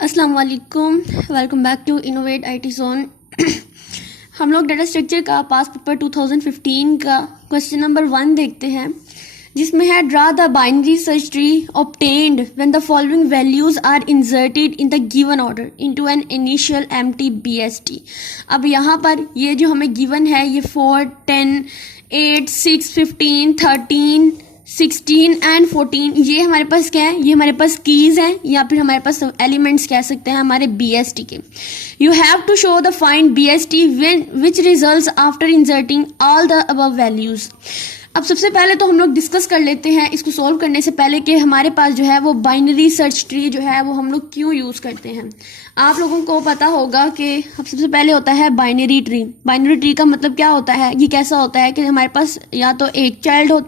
अस्सलाम वालेकुम, welcome back to innovate IT zone. हम लोग डाटा स्ट्रक्चर का पास पेपर 2015 का क्वेश्चन नंबर 1 देखते हैं, जिसमें है draw the binary search tree obtained when the following values are inserted in the given order into an initial empty BST. अब यहाँ पर ये जो हमें गिवन है ये 4, 10, 8, 6, 15, 13, 16 एंड 14 ये हमारे पास क्या है, ये हमारे पास कीज हैं या फिर हमारे पास एलिमेंट्स कह सकते हैं हमारे बीएसटी के। You have to show the find BST when which results after inserting all the above values. अब सबसे पहले तो हम लोग डिस्कस कर लेते हैं इसको सॉल्व करने से पहले कि हमारे पास जो है वो बाइनरी सर्च ट्री जो है वो हम लोग क्यों यूज करते हैं। आप लोगों को पता होगा कि अब सबसे पहले होता है बाइनरी ट्री। बाइनरी ट्री का मतलब क्या होता है, ये कैसा होता है कि हमारे पास या तो एक चाइल्ड हो,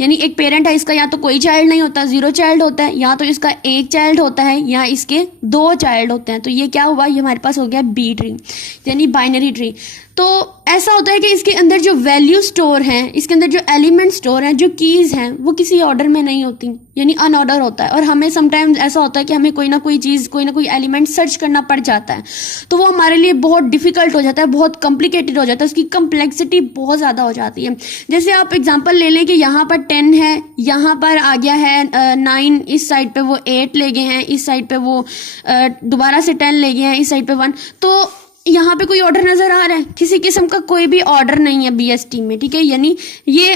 यानी एक पेरेंट है इसका, या तो कोई चाइल्ड नहीं होता, 0 चाइल्ड होता है, या तो इसका एक चाइल्ड होता है या इसके 2 चाइल्ड होते हैं। तो ये क्या हुआ, ये हमारे पास हो गया बी ट्री यानी बाइनरी ट्री। तो ऐसा होता है कि इसके अंदर जो वैल्यू स्टोर हैं, इसके अंदर जो एलिमेंट स्टोर हैं, जो कीज हैं, वो किसी ऑर्डर में नहीं होती, यानी अनऑर्डर होता है। और हमें समटाइम्स ऐसा होता है कि हमें कोई ना कोई चीज़, कोई ना कोई एलिमेंट सर्च करना पड़ जाता है, तो वो हमारे लिए बहुत डिफिकल्ट हो जाता है, बहुत कॉम्प्लिकेटेड हो जाता है, उसकी कम्प्लेक्सिटी बहुत ज़्यादा हो जाती है। जैसे आप एग्जाम्पल ले लें कि यहाँ पर 10 है, यहाँ पर आ गया है 9, इस साइड पे वो 8 ले गए हैं, इस साइड पे वो दोबारा से 10 ले गए हैं, इस साइड पे 1। तो यहाँ पे कोई ऑर्डर नजर आ रहा है, किसी किस्म का कोई भी ऑर्डर नहीं है बीएसटी में, ठीक है, यानी ये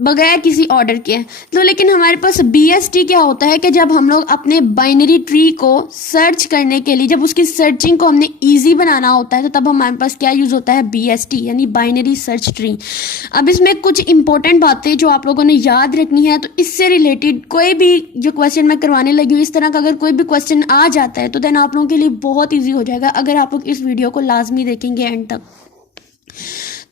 बगैर किसी ऑर्डर के है। तो लेकिन हमारे पास बीएसटी क्या होता है कि जब हम लोग अपने बाइनरी ट्री को सर्च करने के लिए, जब उसकी सर्चिंग को हमने इजी बनाना होता है, तो तब हमारे पास क्या यूज होता है, बीएसटी यानी बाइनरी सर्च ट्री। अब इसमें कुछ इंपॉर्टेंट बातें जो आप लोगों ने याद रखनी है, तो इससे रिलेटेड कोई भी जो क्वेश्चन मैं करवाने लगी हूँ, इस तरह का अगर कोई भी क्वेश्चन आ जाता है तो देन आप लोगों के लिए बहुत ईजी हो जाएगा अगर आप लोग इस वीडियो को लाजमी देखेंगे एंड तक।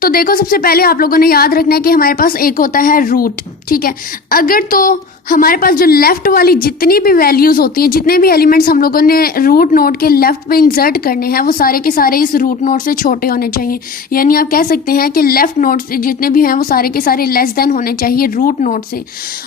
तो देखो, सबसे पहले आप लोगों ने याद रखना है कि हमारे पास एक होता है रूट, ठीक है। अगर तो हमारे पास जो लेफ्ट वाली जितनी भी वैल्यूज होती हैं, जितने भी एलिमेंट्स हम लोगों ने रूट नोड के लेफ्ट पे इंसर्ट करने हैं, वो सारे के सारे इस रूट नोड से छोटे होने चाहिए। यानी आप कह सकते हैं कि लेफ्ट नोड से जितने भी हैं वो सारे के सारे लेस देन होने चाहिए रूट नोड से।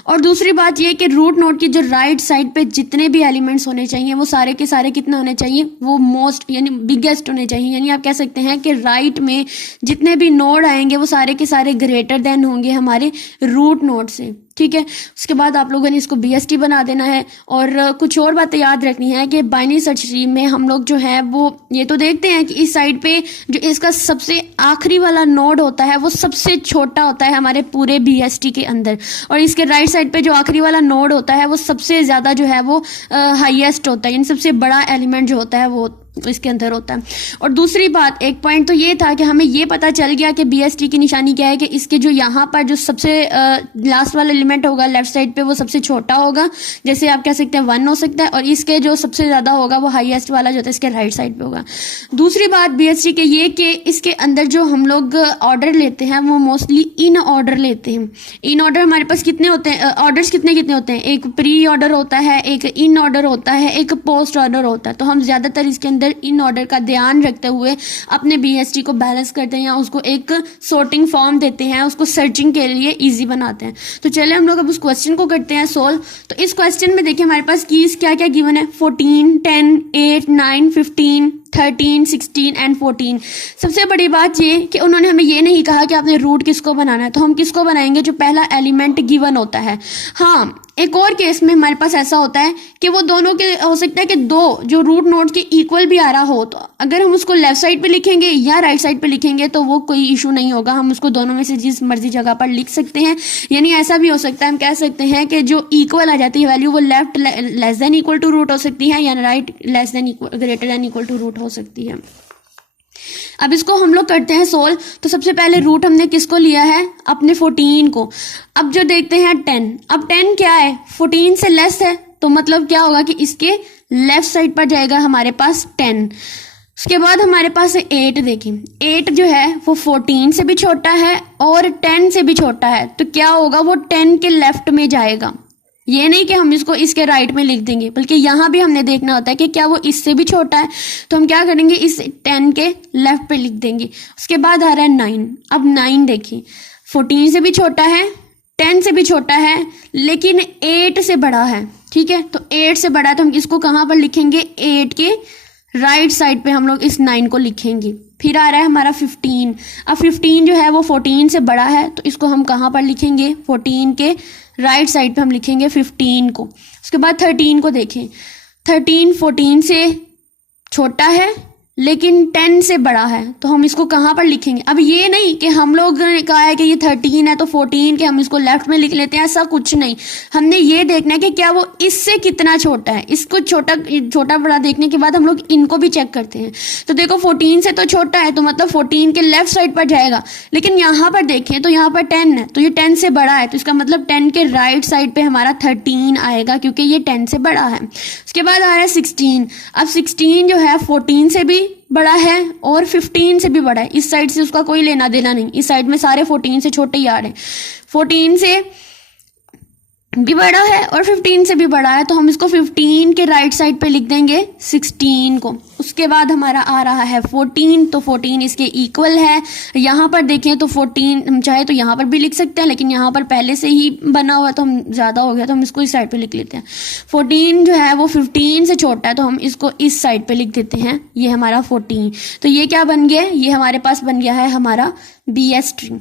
और दूसरी बात ये कि रूट नोड की जो राइट साइड पे जितने भी एलिमेंट्स होने चाहिए वो सारे के सारे कितने होने चाहिए, वो मोस्ट यानी बिगेस्ट होने चाहिए। यानी आप कह सकते हैं कि राइट में जितने भी नोड आएंगे वो सारे के सारे ग्रेटर देन होंगे हमारे रूट नोड से, ठीक है। उसके बाद आप लोगों ने इसको बीएसटी बना देना है। और कुछ और बातें याद रखनी है कि बाइनरी सर्च ट्री में हम लोग जो है वो ये तो देखते हैं कि इस साइड पे जो इसका सबसे आखिरी वाला नोड होता है वो सबसे छोटा होता है हमारे पूरे बीएसटी के अंदर, और इसके राइट साइड पे जो आखिरी वाला नोड होता है वो सबसे ज़्यादा जो है वो हाईएस्ट होता है, यानी सबसे बड़ा एलिमेंट जो होता है वो इसके अंदर होता है। और दूसरी बात, एक पॉइंट तो ये था कि हमें ये पता चल गया कि बीएसटी की निशानी क्या है, कि इसके जो यहाँ पर जो सबसे लास्ट वाला एलिमेंट होगा लेफ्ट साइड पे वो सबसे छोटा होगा, जैसे आप कह सकते हैं 1 हो सकता है, और इसके जो सबसे ज़्यादा होगा वो हाईएस्ट वाला जो होता है इसके राइट साइड पे होगा। दूसरी बात बीएसटी के ये कि इसके अंदर जो हम लोग ऑर्डर लेते हैं वो मोस्टली इन ऑर्डर लेते हैं। इन ऑर्डर हमारे पास कितने होते हैं, ऑर्डर्स कितने कितने होते हैं, एक प्री ऑर्डर होता है, एक इन ऑर्डर होता है, एक पोस्ट ऑर्डर होता है। तो हम ज़्यादातर इसके अंदर इन ऑर्डर का ध्यान रखते हुए अपने बीएसटी को बैलेंस करते हैं या उसको एक सॉर्टिंग फॉर्म देते हैं, उसको सर्चिंग के लिए इजी बनाते हैं। तो चलिए हम लोग अब उस क्वेश्चन को करते हैं सोल्व। तो इस क्वेश्चन में देखिए हमारे पास कीज क्या क्या गिवन है, 14, 10, 8, 9, 15, 13, 16 एंड 14। सबसे बड़ी बात ये कि उन्होंने हमें ये नहीं कहा कि आपने रूट किसको बनाना है, तो हम किसको बनाएंगे, जो पहला एलिमेंट गिवन होता है। हाँ, एक और केस में हमारे पास ऐसा होता है कि वो दोनों के हो सकता है कि दो जो रूट नोड के इक्वल भी आ रहा हो, तो अगर हम उसको लेफ्ट साइड पे लिखेंगे या राइट साइड पे लिखेंगे तो वो कोई इशू नहीं होगा, हम उसको दोनों में से जिस मर्जी जगह पर लिख सकते हैं। यानी ऐसा भी हो सकता है, हम कह सकते हैं कि जो इक्वल आ जाती है वैल्यू वो left less than equal to root हो सकती है या right less than equal greater than equal to root हो सकती है। अब इसको हम लोग करते हैं सोल्व। तो सबसे पहले रूट हमने किसको लिया है, अपने 14 को। अब जो देखते हैं 10, अब 10 क्या है, 14 से लेस है, तो मतलब क्या होगा कि इसके लेफ्ट साइड पर जाएगा हमारे पास 10। उसके बाद हमारे पास 8, देखें 8 जो है वो 14 से भी छोटा है और 10 से भी छोटा है, तो क्या होगा, वो 10 के लेफ्ट में जाएगा। ये नहीं कि हम इसको इसके राइट में लिख देंगे, बल्कि यहाँ भी हमने देखना होता है कि क्या वो इससे भी छोटा है, तो हम क्या करेंगे, इस 10 के लेफ्ट पे लिख देंगे। उसके बाद आ रहा है 9। अब 9 देखिए 14 से भी छोटा है, 10 से भी छोटा है, लेकिन 8 से बड़ा है, ठीक है, तो 8 से बड़ा है तो हम इसको कहाँ पर लिखेंगे, 8 के राइट साइड पे हम लोग इस 9 को लिखेंगे। फिर आ रहा है हमारा 15। अब 15 जो है वो 14 से बड़ा है तो इसको हम कहाँ पर लिखेंगे, 14 के राइट साइड पे हम लिखेंगे 15 को। उसके बाद 13 को देखें, 13 14 से छोटा है लेकिन 10 से बड़ा है तो हम इसको कहाँ पर लिखेंगे। अब ये नहीं कि हम लोग ने कहा है कि ये 13 है तो 14 के हम इसको लेफ्ट में लिख लेते हैं, ऐसा कुछ नहीं। हमने ये देखना है कि क्या वो इससे कितना छोटा है। इसको छोटा बड़ा देखने के बाद हम लोग इनको भी चेक करते हैं। तो देखो 14 से तो छोटा है तो मतलब 14 के लेफ्ट साइड पर जाएगा, लेकिन यहाँ पर देखें तो यहाँ पर 10 है तो ये 10 से बड़ा है तो इसका मतलब 10 के राइट साइड पे हमारा 13 आएगा क्योंकि ये 10 से बड़ा है। उसके बाद आ रहा है 16। अब 16 जो है 14 से भी बड़ा है और 15 से भी बड़ा है। इस साइड से उसका कोई लेना देना नहीं, इस साइड में सारे 14 से छोटे ही आ रहे हैं। 14 से भी बड़ा है और 15 से भी बड़ा है तो हम इसको 15 के राइट साइड पे लिख देंगे 16 को। उसके बाद हमारा आ रहा है 14, तो 14 इसके इक्वल है। यहाँ पर देखें तो 14 हम चाहे तो यहाँ पर भी लिख सकते हैं, लेकिन यहाँ पर पहले से ही बना हुआ तो हम ज़्यादा हो गया तो हम इसको इस साइड पे लिख लेते हैं। 14 जो है वो 15 से छोटा है तो हम इसको इस साइड पे लिख देते हैं, ये हमारा 14। तो ये क्या बन गया, ये हमारे पास बन गया है हमारा BS स्ट्रिंग।